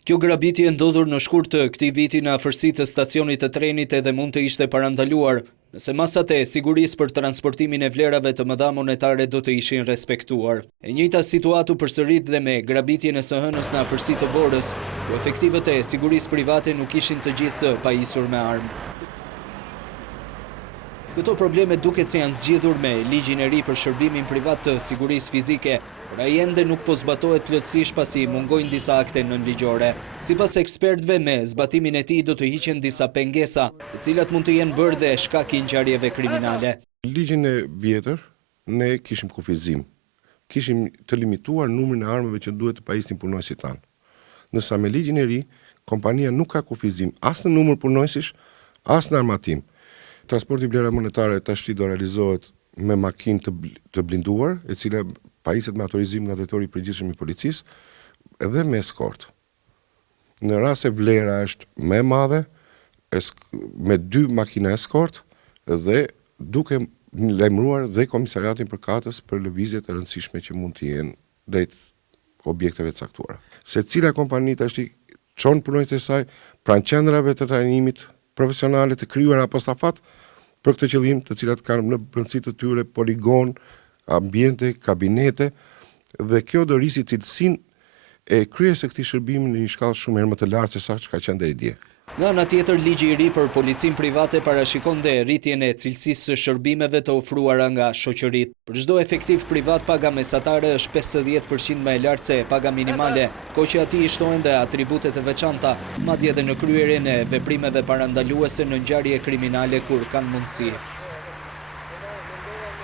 Kjo grabitje ndodhur në shkurt të këtij viti në afërsitë të stacionit të trenit edhe mund të ishte parandaluar, nëse masat e sigurisë për transportimin e vlerave të mëdha monetare do të ishin respektuar. E njëjta situatë u përsërit dhe me grabitjen e së hënës në afërsitë të Borës, ku efektivët e sigurisë private nuk ishin të gjithë pajisur me armë. Këto probleme duket se janë zgjedhur me ligjin e ri për shërbimin privat të sigurisë fizike, por ai ende nuk po zbatohet plotësisht pasi mungojnë disa akte nënligjore. Sipas ekspertëve, me zbatimin e tij do të hiqen disa pengesa, të cilat mund të jenë bërë dhe shkak i ngjarjeve kriminale. Ligjin e vjetër ne kishim kufizim. Kishim të limituar numrin e armëve që duhet të pajisnin punonësit tanë. Ndërsa me ligjin e ri, kompania nuk ka kufizim as në numër punonësish, as në armatim. Transporti vlera monetare tash do realizohet me makinë të blinduar, e cila pajiset me autorizim nga drejtori i përgjithshëm i policisë, edhe me eskort. Në rast se vlera është më e madhe, me 2 makina eskort dhe duke lajmëruar dhe komisariatin përkatës për lëvizjet e rëndësishme që mund të jenë drejt objekteve të caktuara. Secila kompani tash çon punonjësit e saj pranë qendrave të trajnimit profesionale të krijuara apo stafat për këtë qëllim, të cilat kanë në brendësi të tyre poligon, ambiente, kabinete, dhe kjo do rrisi cilësinë e kryes së këtij shërbimi në një shkallë shumë herë më të lartë se sa që ka qenë deri dje. Nga ana tjetër, ligji i ri për policinë private parashikon dhe rritjen e cilësisë së shërbimeve të ofruara nga shoqëritë. Për çdo efektiv privat, paga mesatare është 50% më e lartë se paga minimale, kohë që atij i shtohen dhe atributet e veçanta, madje edhe në kryerjen e veprimeve parandaluese në ngjarje kriminale kur kanë mundësi.